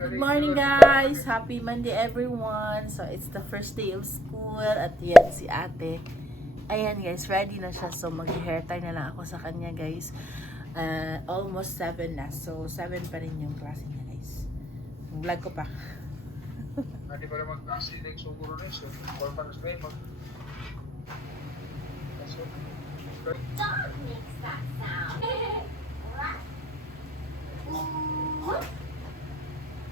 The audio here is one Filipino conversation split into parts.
Good morning guys! Happy Monday everyone! So it's the first day of school at yan si ate. Ayan guys, ready na siya. So mag-hair tie na lang ako sa kanya guys. Almost 7 na. So 7 pa rin yung klase niya guys. Vlog ko pa. Hindi pa naman kasi siguro na siya. Or para sa kayo Dog makes that sound. Whoop.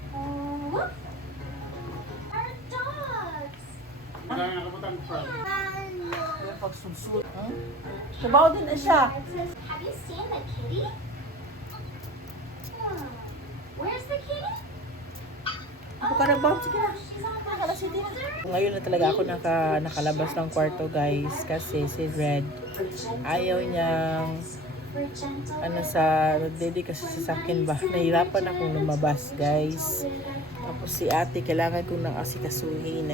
Whoop. Our dogs. Yung pagsusut. Sabaw din na siya. It says, have you seen the kitty? Where's the kitty? Ako ka nag-bounce. Sige na. She's on the shoulder. Ngayon na talaga ako nakalabas ng kwarto guys. Kasi si Red ayaw niyang For gentle nagdede kasi sa akin ba. Nahirapan akong lumabas guys. Tapos si ate, kailangan kong nang asikasuhin.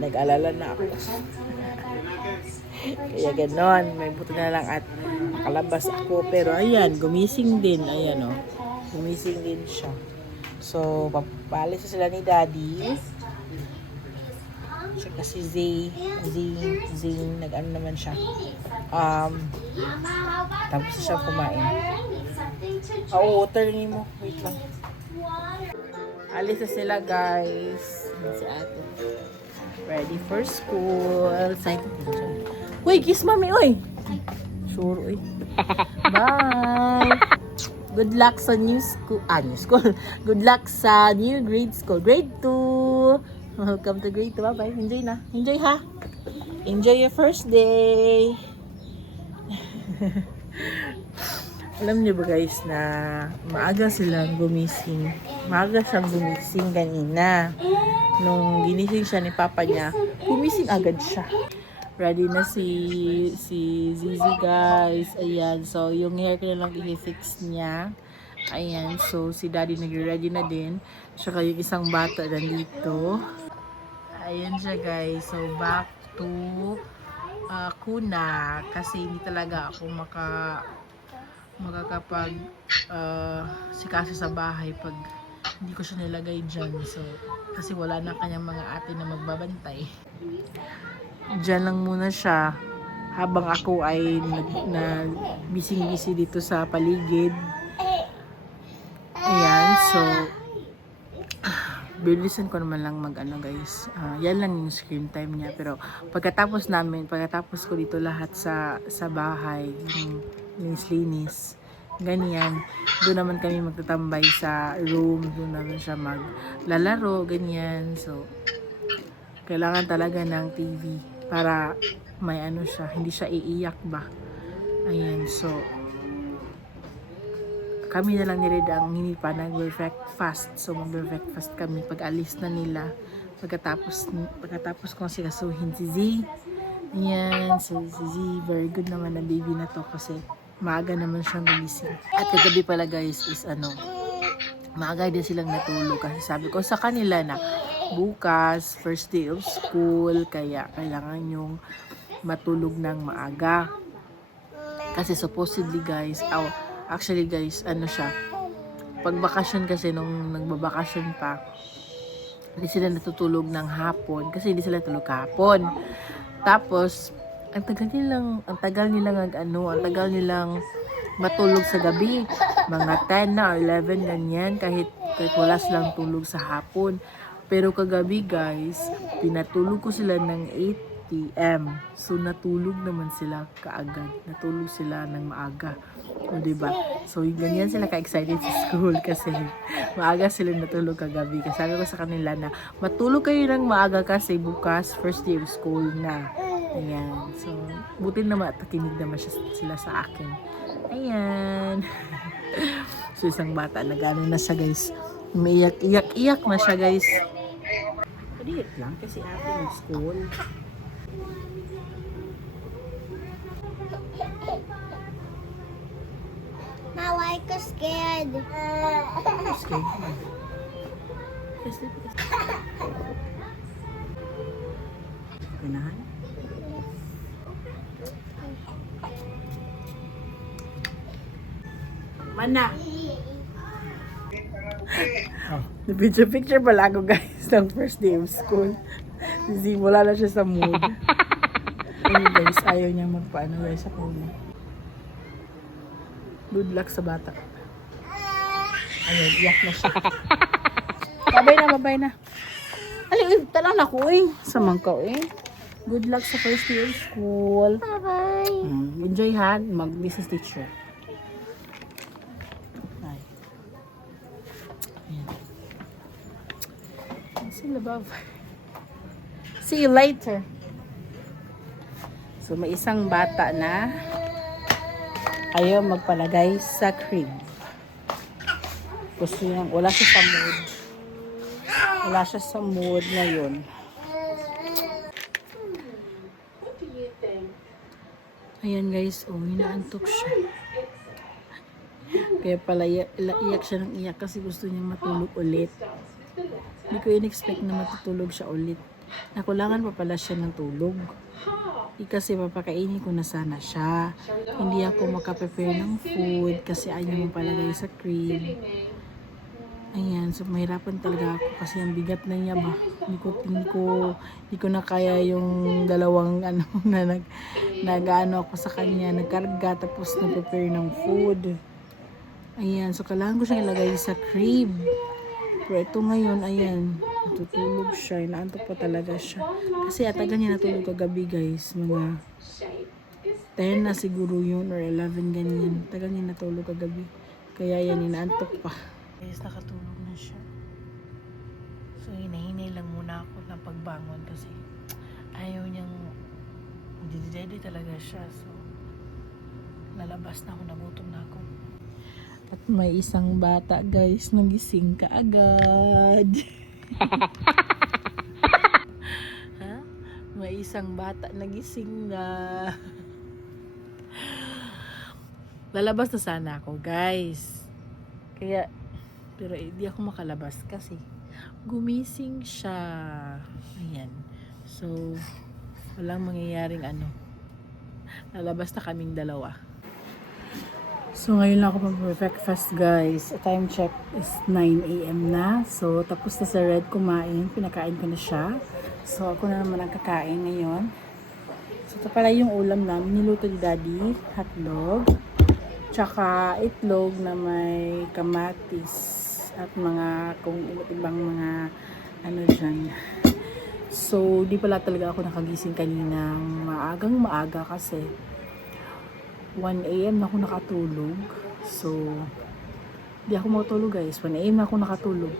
Nag-alala na ako. Kaya ganon, may buto na lang at nakalabas ako. Pero ayan, gumising din. Ayan o. Gumising din siya. So, papalis sila ni Daddy. Tsaka si Zane, nag-ano naman siya. Tapos siya kumain. Water ni mo. Wait lang. Alis na sila guys. Si ate. Ready for school. Excited din siya. Uy, kiss mami, uy. Sure, uy. Bye. Good luck sa new school. New school. Good luck sa new grade school. Grade 2. Welcome to grade 2. Bye-bye. Enjoy na. Enjoy ha. Enjoy your first day. Alam niyo ba guys na maaga silang gumising. Maaga siyang gumising kanina. Nung ginising siya ni papa niya, gumising agad siya. Ready na si Zizi guys. Ayan. So, yung hair ko na lang i-fix niya. Ayan. So, si daddy nag-ready na din. Tsaka yung isang bata nandito. Ayan siya guys. So, back to kuna. Kasi hindi talaga ako makakapag sikasa sa bahay pag hindi ko siya nilagay dyan. So, kasi wala na kanyang mga ate na magbabantay. Diyan lang muna siya habang ako ay busy dito sa paligid. Ayan, so bilisan ko naman lang guys. Yan lang yung screen time niya. Pero pagkatapos ko dito lahat sa bahay, yung linis, ganyan, doon naman kami magtatambay sa room, doon naman siya maglalaro, ganyan. So, kailangan talaga ng TV para may siya, hindi siya iiyak ba. Ayan, so kami na lang ni Red ang hindi pa nag-breakfast. So mag-breakfast kami pag alis na nila. Pagkatapos kong sikasuhin si Z. Ayan, so si Z, very good naman na baby na to kasi maaga naman siyang gumising. At kagabi pala guys is maaga din silang natulog kasi sabi ko sa kanila na bukas, first day of school, kaya kailangan yung matulog ng maaga. Kasi supposedly guys, actually guys, siya, pag bakasyon kasi nung nagbabakasyon pa, hindi sila natutulog ng hapon kasi hindi sila tulog kahapon. Tapos, ang tagal nilang matulog sa gabi. Mga 10 na or 11 ganyan, kahit wala silang tulog sa hapon. Pero kagabi guys, pinatulog ko sila ng 8 p.m. So natulog naman sila kaagad. Natulog sila ng maaga. O diba? So ganyan sila ka-excited sa school kasi maaga sila natulog kagabi. Kasi sabi ko sa kanila na matulog kayo ng maaga kasi bukas first day of school na. Ayan. So buti naman at nakinig naman sila sa akin. Ayan. So isang bata nag-ano na siya guys. Iyak na siya guys. Padiit lang kasi ating school. My wife is scared. Scared na. Ganahan? Mana? Oh. Picture pala ako guys ng first day of school. Si wala na siya sa mood. Ayun guys, ayaw niya magpaano guys sa kulo. Good luck sa bata. Ayun, iyak na siya. Babay na. Ali, talang na ko eh. Samang ka eh. Good luck sa first day of school. Bye-bye. Enjoy ha, mag-business teacher. Ay. Ayan. See you above. See you later. So, may isang bata na ayaw magpalagay sa crib. Gusto niya, wala siya sa mood. Wala siya sa mood ngayon. Ayan guys, oh, hinaantok siya. Kaya pala iyak siya ng iyak kasi gusto niya matulog ulit. Hindi ko in-expect na matutulog siya ulit. Nakulangan pa pala siya ng tulog. Kasi papakainin ko na sana siya. Hindi ako makaprepare ng food kasi ayaw mo palagay sa crib. Ayan, so mahirapan talaga ako kasi ang bigat na niya ba. Hindi ko na kaya yung dalawang ano na nag-ano ako sa kanya, nagkarga tapos nag-prepare ng food. Ayan, so kailangan ko siyang ilagay sa crib. Pero ito ngayon, ayan, natutulog siya, inaantok pa talaga siya. Kasi atagan niya natulog kagabi guys, mga 10 na siguro yun or 11 ganyan. Tagal niya natulog kagabi. Kaya yan, inaantok pa. Guys, nakatulog na siya. So, hinahinay lang muna ako ng pagbangon kasi ayaw niyang didi talaga siya. So, lalabas na ako, nagutom na ako. At may isang bata, guys, nagising ka agad. Ha? May isang bata nagising na. Lalabas na sana ako, guys. Pero hindi ako makalabas kasi gumising siya. Ayan. So, walang mangyayaring ano. Lalabas na kaming dalawa. So, ngayon lang ako mag-breakfast, guys. Time check is 9 AM na. So, tapos na sa Red kumain. Pinakain ko na siya. So, ako na naman ang kakain ngayon. So, ito pala yung ulam namin. Niluto ni Daddy. Hotdog. Tsaka itlog na may kamatis. At mga kung ibang mga ano dyan. So, di pala talaga ako nakagising kaninang maaga kasi 1 AM na ako nakatulog. So, di ako matulog guys. 1 AM na ako nakatulog.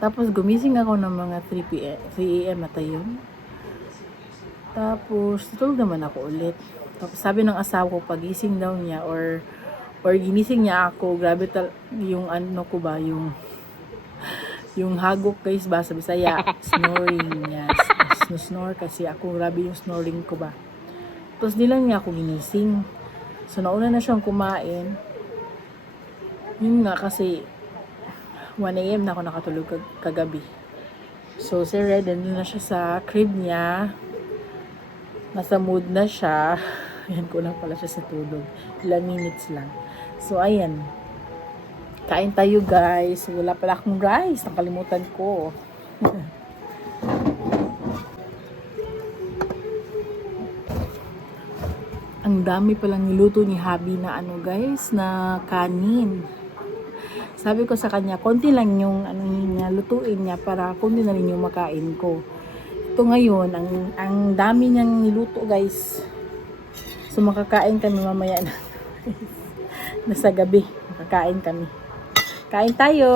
Tapos, gumising ako ng mga 3 AM at ayun. Tapos, tutulog naman ako ulit. Tapos, sabi ng asawa ko, pagising daw niya or ginising niya ako, grabe yung ano ko ba, yung hagok guys ba sa Bisaya, snoring niya, snore kasi ako, grabe yung snoring ko ba. Tapos nilang niya ako ginising. So nauna na siyang kumain. Yun nga kasi 1 AM na ako nakatulog kagabi. So si Red, nandun na siya sa crib niya. Nasa mood na siya. Yan ko lang pala siya sa tulog. Ilang minutes lang. So, ayan. Kain tayo, guys. Wala pala akong rice. Nakalimutan ko. Ang dami palang niluto ni Habi na ano, guys, na kanin. Sabi ko sa kanya, konti lang yung ano niya, lutuin niya para konti na rin yung makain ko. Ito ngayon, ang dami niyang niluto, guys. So, makakain kami mamaya na. Nasa gabi, makakain kami. Kain tayo!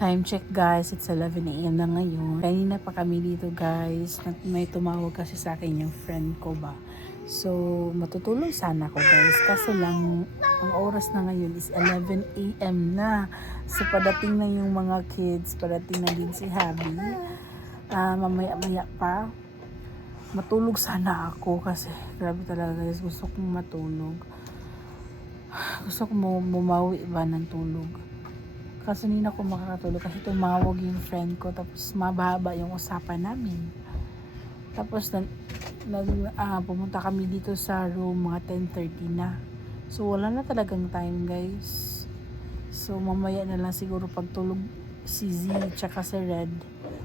Time check guys, it's 11 a.m. na ngayon. Kanina pa kami dito guys. May tumawag kasi sa akin yung friend ko ba. So, matutulog sana ako guys. Kaso lang, ang oras na ngayon is 11 a.m. na. So, padating na yung mga kids. Padating na din si Habi. Mamaya-maya pa. Matulog sana ako kasi grabe talaga guys. Gusto kong matulog. Gusto kong bumawi ba ng tulog. Kaso hindi na ako makakatulog kasi tumawag yung friend ko tapos mababa yung usapan namin. Tapos pumunta kami dito sa room mga 10:30 na. So wala na talagang time guys. So mamaya na lang siguro pagtulog si Z tsaka si Red.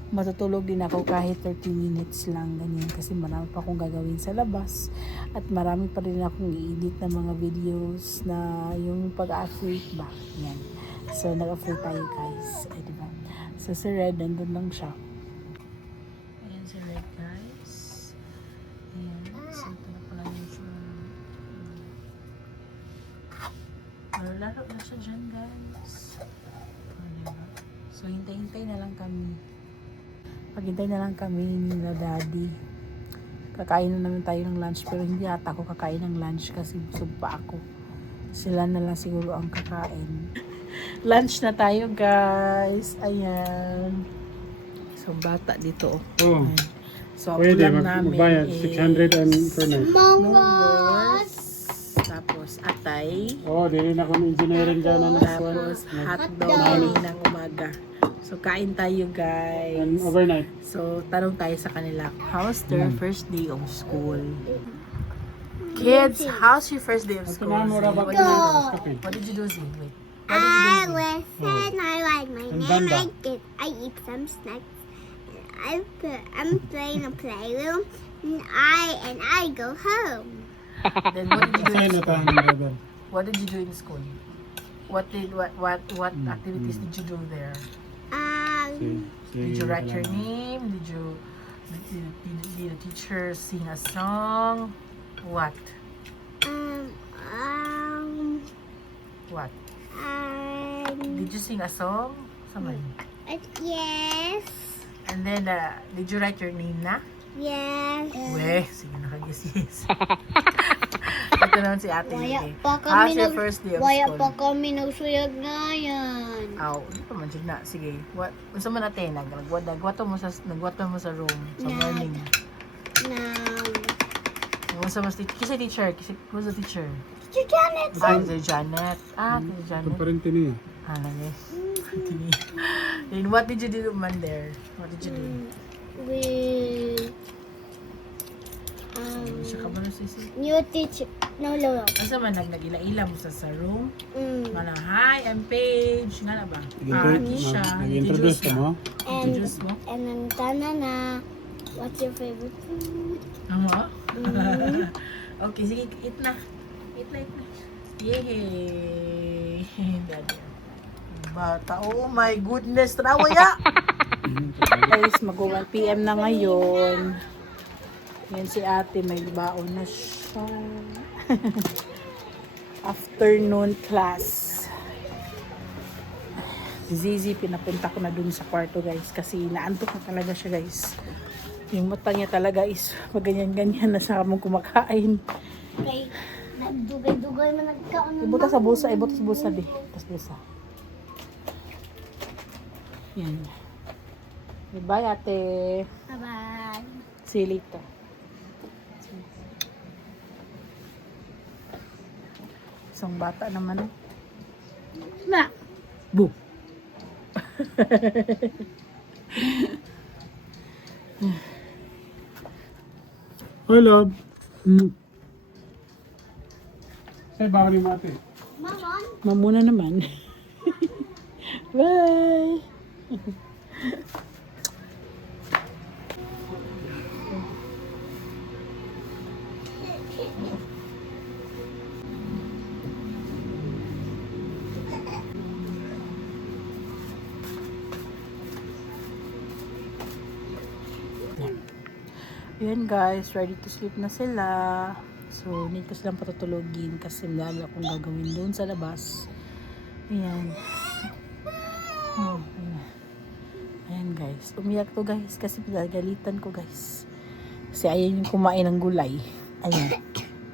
Matutulog din ako kahit 30 minutes lang ganyan kasi marami pa akong gagawin sa labas at marami pa rin akong i-edit na mga videos na yung pag-affiliate ba. Yan. So, nag-afford tayo guys. Ay, diba? So, si Red, nandun lang siya. Ayan si Red guys. Ayan. So, ito na pala yung siya. Laro na siya dyan guys. O, diba? So, hintay-hintay na lang kami. Paghintay na lang kami nila daddy. Kakain na naman tayo ng lunch pero hindi ata ako kakain ng lunch kasi busog pa ako. Sila na lang siguro ang kakain. Lunch na tayo guys. Ayan. So bata dito. Oh, Ayan. So ang pwede ulam namin magbayad is 600 and per night. mungos. Tapos atay. Oh, dili na kung engineering dyan na Tapos hotdog kaninang umaga. So kain tayo guys. and overnight. So tanong tayo sa kanila. How's their first day of school? Kids, how's your first day of school? Mura ba What ka? did you do? Zee? Wait. What I did you do? Zee? listen, I write my And name, Banda. I eat some snacks. I'm playing a playroom, and I go home. Then what did you do in Sa'yo na school? tayo ng brother. What did you do in school? What activities did you do there? Did you write your name? Did the teacher sing a song? What? What? Did you sing a song? Saman. Yes, And then, did you write your name na? yes. Weh, sige nakagisis. Ito naman si ate. Waya Yuli. pa How's kami your first day of Waya school? pa kami nagsuyag na yan. Aw, hindi pa man na. Sige. What? Unsa man natin? Nagwato mo sa room sa Nag- morning. Now, Unsa mas teacher? Who's the teacher? Teacher Janet. Si Janet. Si Ito Janet. pa rin tiniya. Yes. Then what did you do man there? What did you do? We Siya ka ba na sisi? new teacher. No. Asa man nagila-ila mo sa room? Mm. Mana, hi, I'm Paige. Nga na ba? Kisha. Nag-introduce ka mo? Introduce mo? And then Tanana, what's your favorite food? Ano? Mm. Okay, sige, eat na. Eat na. Yay! Daddy. Bata, oh my goodness, trawaya! Guys, mag-1 PM na ngayon. Yan si ate, may baon na siya. Afternoon class. Si Zizi, pinapunta ko na dun sa kwarto guys kasi naantok na talaga siya guys. Yung mata niya talaga is maganyan-ganyan na sa kamong kumakain. Okay, nagdugay-dugay man nagkaon. Ibuta sa bulsa, ibuta sa bulsa di. Tas bulsa. Yan. Goodbye ate. Bye-bye. See you later. Isang bata naman. Na! Boo! Hi, love. Say, baka ni mati. Mamon. Mamuna naman. Bye! Ayan guys, ready to sleep na sila. So, need ko silang patutulogin kasi lalo akong gagawin doon sa labas. Ayan. Oh, ayan. Ayan guys. Umiyak to guys kasi pinagalitan ko guys. Kasi ayaw yung kumain ng gulay. Ayan.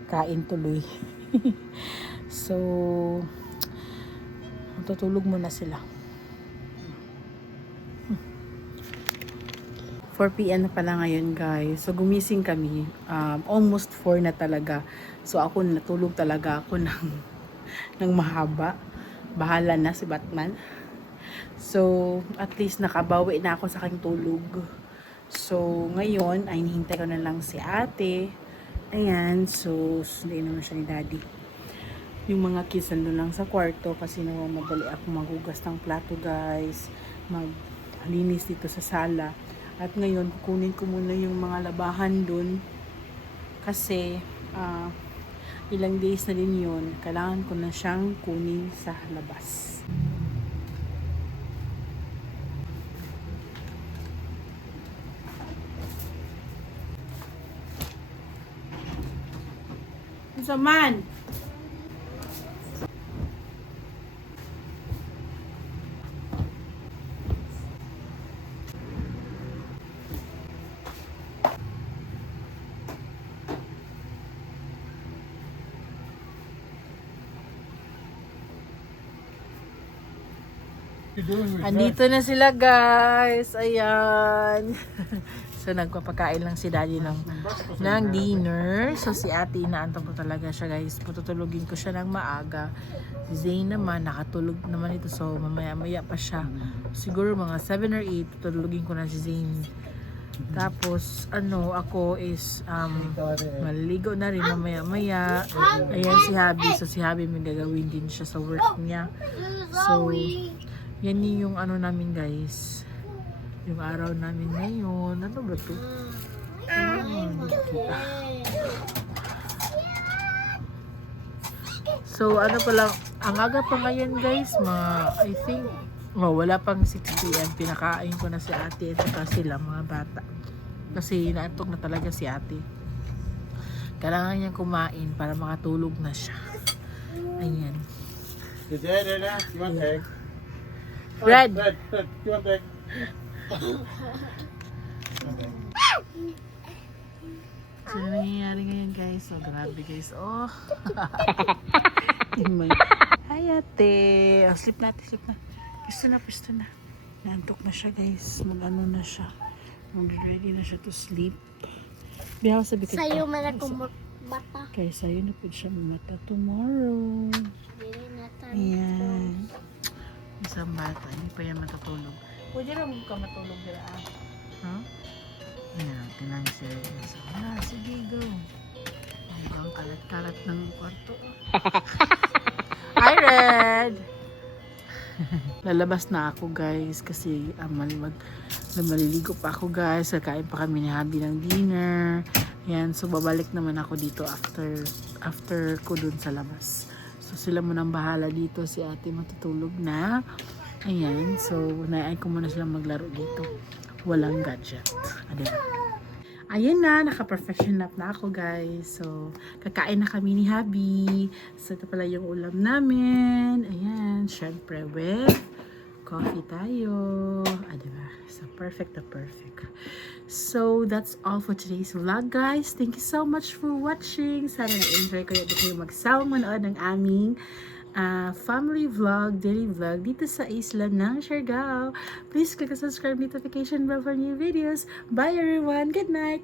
Kain tuloy. So, tutulog muna sila. 4 PM na pala ngayon guys. So gumising kami. Almost 4 na talaga. So ako natulog talaga ako ng mahaba. Bahala na si Batman. So at least nakabawi na ako sa aking tulog. So ngayon ay hinihintay ko na lang si ate. Ayan. So sunduin naman siya ni daddy. Yung mga kids nandun lang sa kwarto kasi madali ako magugas ng plato guys. Maglinis dito sa sala. At ngayon, kukunin ko muna yung mga labahan dun. Kasi, ilang days na din yun. Kailangan ko na siyang kunin sa labas. Saman! You doing with Andito na sila guys. Ayan. So nagpapakain lang si daddy ng dinner. So si ate inaantay po talaga siya guys. Patutulugin ko siya ng maaga. Si Zane naman nakatulog naman ito. So mamaya-maya pa siya. Siguro mga 7 or 8 tutulugin ko na si Zane. Tapos ako is maliligo na rin mamaya-maya. Ayan si Habi. So si Habi may gagawin din siya sa work niya. So yan yung namin guys. Yung araw namin ngayon. Ano ba ito? So ano pa lang, ang aga pa ngayon guys, I think, wala pang 6 PM. Pinakain ko na si ate at saka sila mga bata. Kasi naantok na talaga si ate. Kailangan niyang kumain para makatulog na siya. Ayan. You want egg? Red! Red. You want egg? So, ano nangyayari ngayon guys? So, grabe guys. Oh! Hi ate! Oh, sleep na. Pisto na. Naantok na siya guys. Mag-ano na siya. Mag-ready na siya to sleep. Biyaw sabi ko. Sa'yo man akong bata. Kaya sa'yo na po siya mamata tomorrow. Ayan. Isang bata. Hindi pa yan matutulog. Pwede rin ka matulog nila Huh? Ayan. Tinang sila. Sige, go. Ang kalat-kalat ng kwarto. Hi, Red! Lalabas na ako guys kasi maliligo pa ako guys. Kakain pa kami ni Habi ng dinner. Yan, so babalik naman ako dito after ko dun sa labas. So sila munang bahala dito, si ate matutulog na. Ayan, so naiay ko muna silang maglaro dito. Walang gadget. Diba? Ayan na, naka-perfection nap na ako guys. So, kakain na kami ni Habi. So, ito pala yung ulam namin. Ayan, syempre with coffee tayo. Diba? So, perfect na perfect. So, that's all for today's vlog guys. Thank you so much for watching. Sana na-enjoy kayo at kayo magsawang manood ng aming family vlog, daily vlog dito sa isla ng Siargao. Please click the subscribe notification bell for new videos. Bye everyone. Good night.